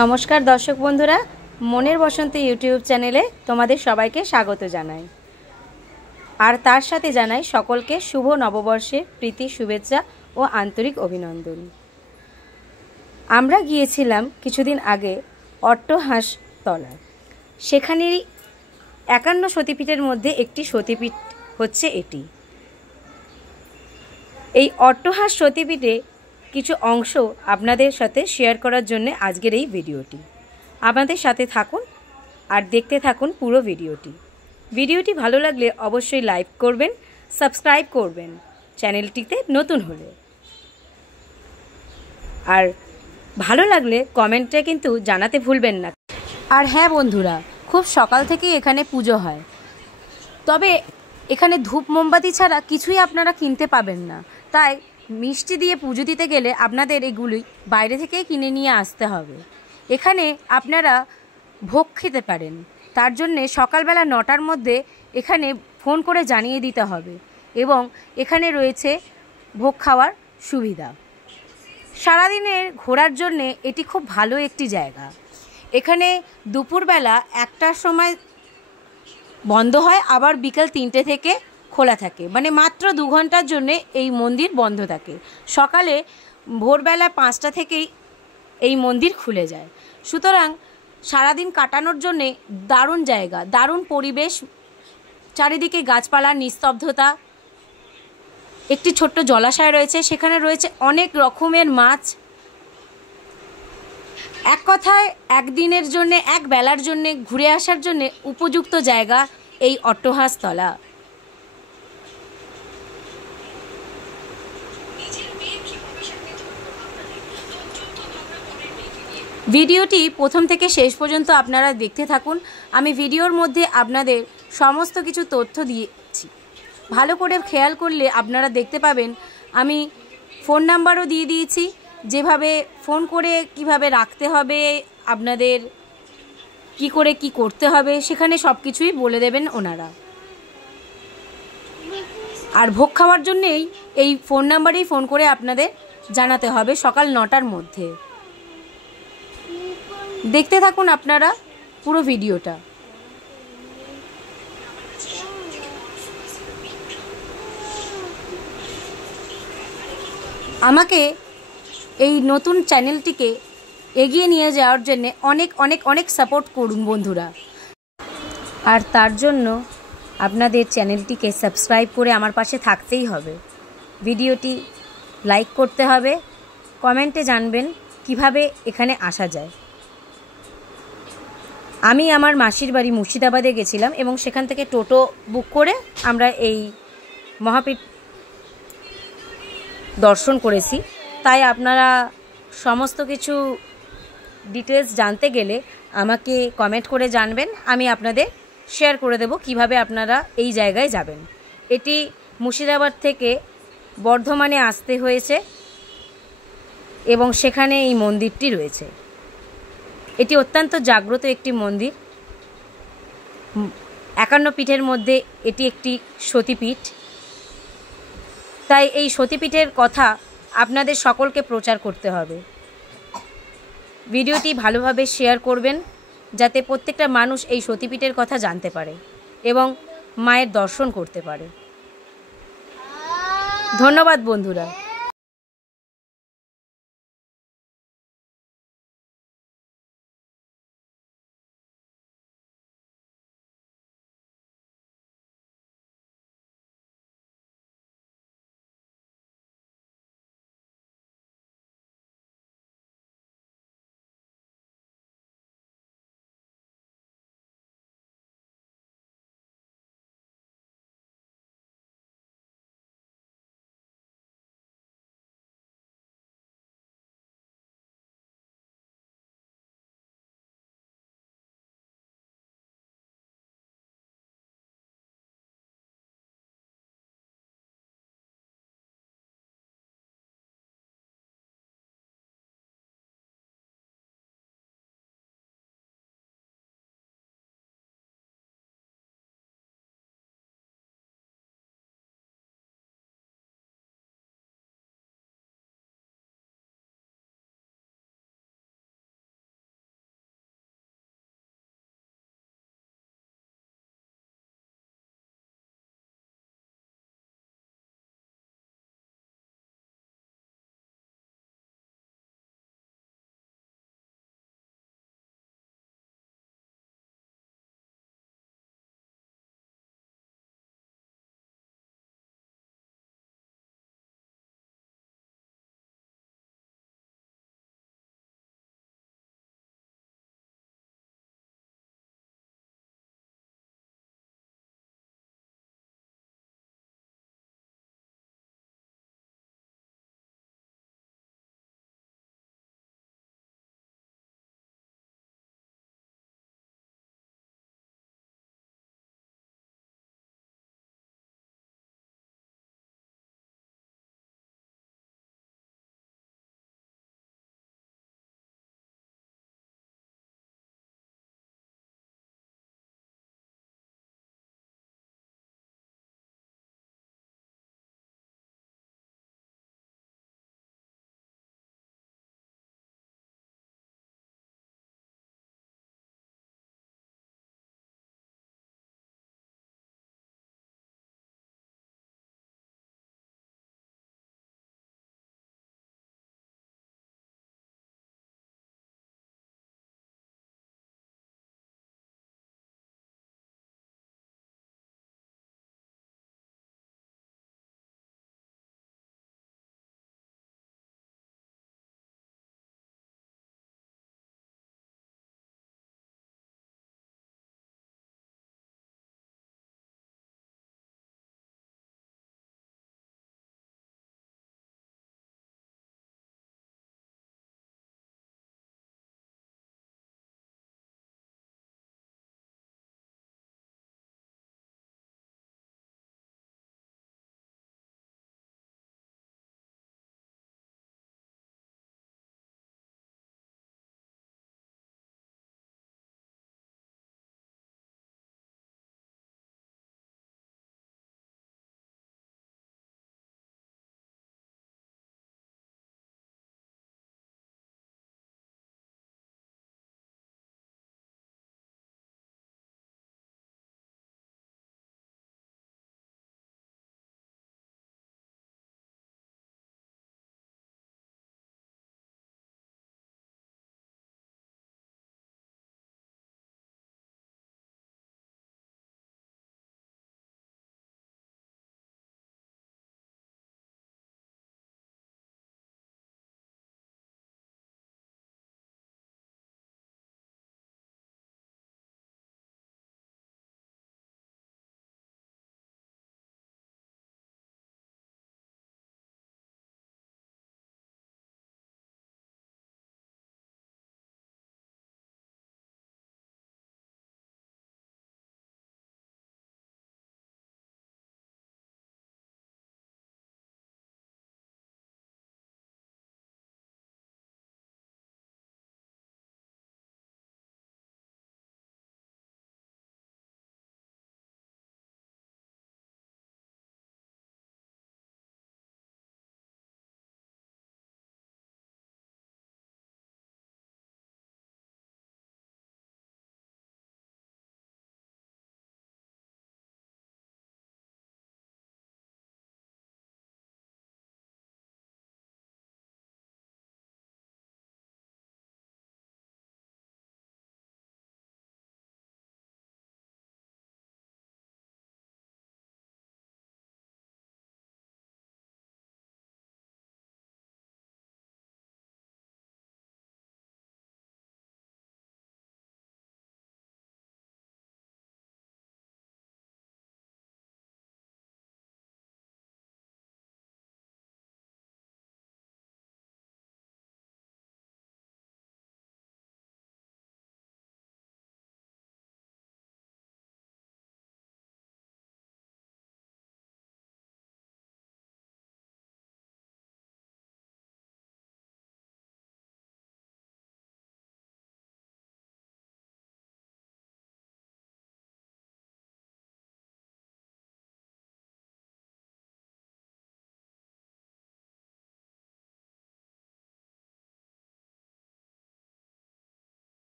নমস্কার দর্শক বন্ধুরা, মনের বসন্ত ইউটিউব চ্যানেলে তোমাদের সবাইকে স্বাগত জানাই। আর তার সাথে জানাই সকলকে শুভ নববর্ষের প্রীতি শুভেচ্ছা ও আন্তরিক অভিনন্দন। আমরা গিয়েছিলাম কিছুদিন আগে অট্টহাস তলা। সেখানেরই 51 সতীপীঠের মধ্যে একটি সতীপীঠ হচ্ছে এটি। এই অট্টহাস সতীপীঠে কিছু অংশ আপনাদের সাথে শেয়ার করার জন্য আজকের এই ভিডিওটি। আপনাদের সাথে থাকুন আর দেখতে থাকুন পুরো ভিডিওটি। ভিডিওটি ভালো লাগলে অবশ্যই লাইক করবেন, সাবস্ক্রাইব করবেন চ্যানেলটিতে নতুন হলে, আর ভালো লাগলে কমেন্টে কিন্তু জানাতে ভুলবেন না। আর হ্যাঁ বন্ধুরা, খুব সকাল থেকেই এখানে পুজো হয়, তবে এখানে ধূপ মোমবাতি ছাড়া কিছুই আপনারা কিনতে পাবেন না। তাই মিষ্টি দিয়ে পুজো দিতে গেলে আপনাদের এগুলি বাইরে থেকেই কিনে নিয়ে আসতে হবে। এখানে আপনারা ভোগ খেতে পারেন, তার জন্যে সকালবেলা 9টার মধ্যে এখানে ফোন করে জানিয়ে দিতে হবে, এবং এখানে রয়েছে ভোগ খাওয়ার সুবিধা। সারাদিনের ঘোরার জন্যে এটি খুব ভালো একটি জায়গা। এখানে দুপুরবেলা 1টার সময় বন্ধ হয়, আবার বিকাল 3টে থেকে খোলা থাকে, মানে মাত্র 2 ঘন্টার জন্য এই মন্দির বন্ধ থাকে। সকালে ভোরবেলা 5টা থেকেই এই মন্দির খুলে যায়। সুতরাং সারাদিন কাটানোর জন্যে দারুণ জায়গা, দারুণ পরিবেশ, চারিদিকে গাছপালার নিস্তব্ধতা। একটি ছোট্ট জলাশয় রয়েছে, সেখানে রয়েছে অনেক রকমের মাছ। এক কথায় একদিনের জন্যে, এক বেলার জন্যে ঘুরে আসার জন্যে উপযুক্ত জায়গা এই অট্টহাস তলা। ভিডিওটি প্রথম থেকে শেষ পর্যন্ত আপনারা দেখতে থাকুন। আমি ভিডিওর মধ্যে আপনাদের সমস্ত কিছু তথ্য দিয়েছি, ভালো করে খেয়াল করলে আপনারা দেখতে পাবেন। আমি ফোন নাম্বারও দিয়ে দিয়েছি, যেভাবে ফোন করে কিভাবে রাখতে হবে, আপনাদের কি করে কি করতে হবে, সেখানে সব কিছুই বলে দেবেন ওনারা। আর ভোগ খাওয়ার জন্যেই এই ফোন নাম্বারেই ফোন করে আপনাদের জানাতে হবে সকাল 9টার মধ্যে। দেখতে থাকুন আপনারা পুরো ভিডিওটা। আমাকে এই নতুন চ্যানেলটিকে এগিয়ে নিয়ে যাওয়ার জন্য অনেক অনেক অনেক সাপোর্ট করুন বন্ধুরা। আর তার জন্য আপনাদের চ্যানেলটিকে সাবস্ক্রাইব করে আমার পাশে থাকতেই হবে। ভিডিওটি লাইক করতে হবে, কমেন্টে জানবেন কিভাবে এখানে আসা যায়। আমি আমার মাসির বাড়ি মুর্শিদাবাদে গেছিলাম, এবং সেখান থেকে টোটো বুক করে আমরা এই মহাপীঠ দর্শন করেছি। তাই আপনারা সমস্ত কিছু ডিটেলস জানতে গেলে আমাকে কমেন্ট করে জানবেন, আমি আপনাদের শেয়ার করে দেব কিভাবে আপনারা এই জায়গায় যাবেন। এটি মুর্শিদাবাদ থেকে বর্ধমানে আসতে হয়েছে, এবং সেখানে এই মন্দিরটি রয়েছে। এটি অত্যন্ত জাগ্রত একটি মন্দির। 51 পীঠের মধ্যে এটি একটি সতীপীঠ। তাই এই সতীপীঠের কথা আপনাদের সকলকে প্রচার করতে হবে। ভিডিওটি ভালোভাবে শেয়ার করবেন, যাতে প্রত্যেকটা মানুষ এই সতীপীঠের কথা জানতে পারে এবং মায়ের দর্শন করতে পারে। ধন্যবাদ বন্ধুরা।